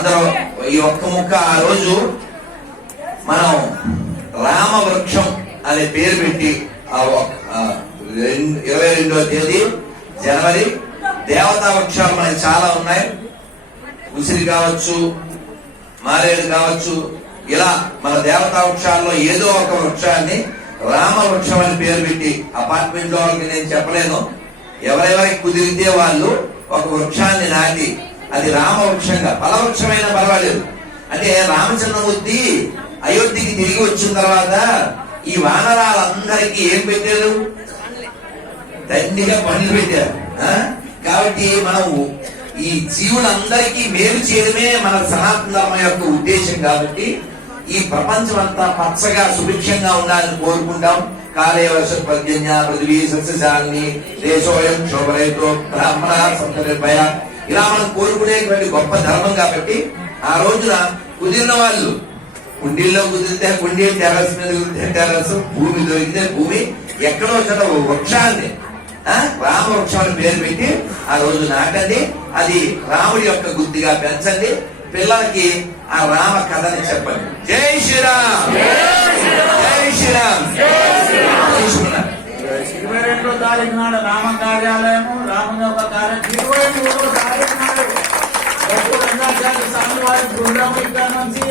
అందరూ ఈ ఒక్క ముక్క ఆ రోజు మనం రామ వృక్షం అనే పేరు పెట్టి రెండు- ఇరవై రెండవ తేదీ జనవరి దేవతా వృక్షాలు మనకి చాలా ఉన్నాయి. ఉసిరి కావచ్చు మారేడు కావచ్చు ఇలా మన దేవతా వృక్షాల్లో ఏదో ఒక వృక్షాన్ని రామ వృక్షం అని పేరు పెట్టి అపార్ట్మెంట్లో వాళ్ళకి నేను చెప్పలేను. ఎవరెవరికి కుదిరితే వాళ్ళు ఒక వృక్షాన్ని నాటి అది రామవృక్షంగా వృక్షంగా పర్వాలేదు. అంటే రామచంద్రమూర్తి అయోధ్యకి తిరిగి వచ్చిన తర్వాత ఈ వానరాలందరికీ ఏం పెట్టారు దండిగా పనులు పెట్టారు. కాబట్టి మనం ఈ జీవులందరికీ మేలు చేయడమే మన సనాతన ధర్మం యొక్క ఉద్దేశం కాబట్టి ఈ ప్రపంచం అంతా పచ్చగా సుభిక్షంగా ఉండాలని కోరుకుంటాం. కాలే వర్ష పర్జన్య పృథివీ సస్యశాలిని దేశోయం క్షోభరైతో బ్రాహ్మణ సంతనిర్భయ ఇలా మనం కోరుకునేటువంటి గొప్ప ధర్మం కాబట్టి ఆ రోజున కుదిరిన వాళ్ళు కుండీల్లో కుదిరితే కుండీ టెర్రస్ మీద కుదిరితే టెర్రస్ భూమి దొరికితే భూమి ఎక్కడో చోట వృక్షాన్ని రామ వృక్షాన్ని పేరు పెట్టి ఆ రోజు నాటండి. అది రాముడి యొక్క గుర్తిగా పెంచండి. పిల్లలకి ఆ రామ కథని చెప్పండి. జై శ్రీరామ్! జై శ్రీరామ్! ఇరవై రెండో తారీఖు నాడు రామ కార్యాలయము రామ యొక్క కార్యం ఇరవై మూడో తారీఖు నాడు డబ్బు రంగాచార్య స్వామి వారి బృందం ఇక్కడ నుంచి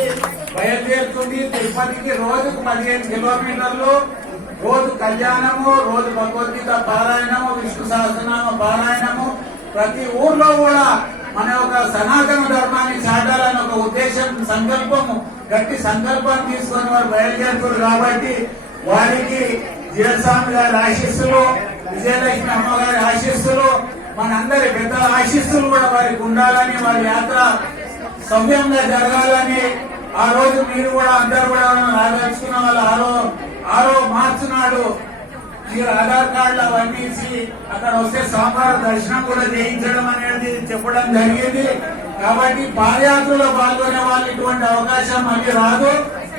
బయలుదేరుతుంది. తిరుపతికి రోజుకు పదిహేను కిలోమీటర్లు. రోజు కళ్యాణము రోజు భగవద్గీత పారాయణము విష్ణు సహస్రనామ పారాయణము. ప్రతి ఊర్లో కూడా మన యొక్క సనాతన ధర్మాన్ని చాటాలని ఒక ఉద్దేశం సంకల్పము గట్టి సంకల్పం తీసుకొని వారు బయలుదేరుతారు కాబట్టి వారికి జీవస్వామి గారి ఆశీస్సులు విజయలక్ష్మి అమ్మగారి ఆశీస్సులు మనందరి పెద్దల ఆశీస్సులు కూడా వారికి ఉండాలని వారి యాత్ర సవ్యంగా జరగాలని ఆ రోజు మీరు కూడా అందరు కూడా రాదలుచుకున్న వాళ్ళు ఆరో ఆరో మార్చి నాడు మీరు ఆధార్ కార్డులు అవన్నీ ఇచ్చి అక్కడ వస్తే సోమవారం దర్శనం కూడా చేయించడం అనేది చెప్పడం జరిగింది. కాబట్టి పాదయాత్రలో పాల్గొనే వాళ్ళు ఇటువంటి అవకాశం మళ్ళీ రాదు.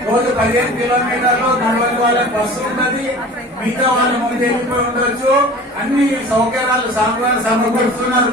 రోజు పదిహేను కిలోమీటర్లు నడవని వాళ్ళకి బస్సు ఉన్నది మిగతా వాళ్ళు ముందు వెళ్ళిపోయి ఉండొచ్చు. అన్ని సౌకర్యాలు సాంబార్ సమకూరుస్తున్నారు.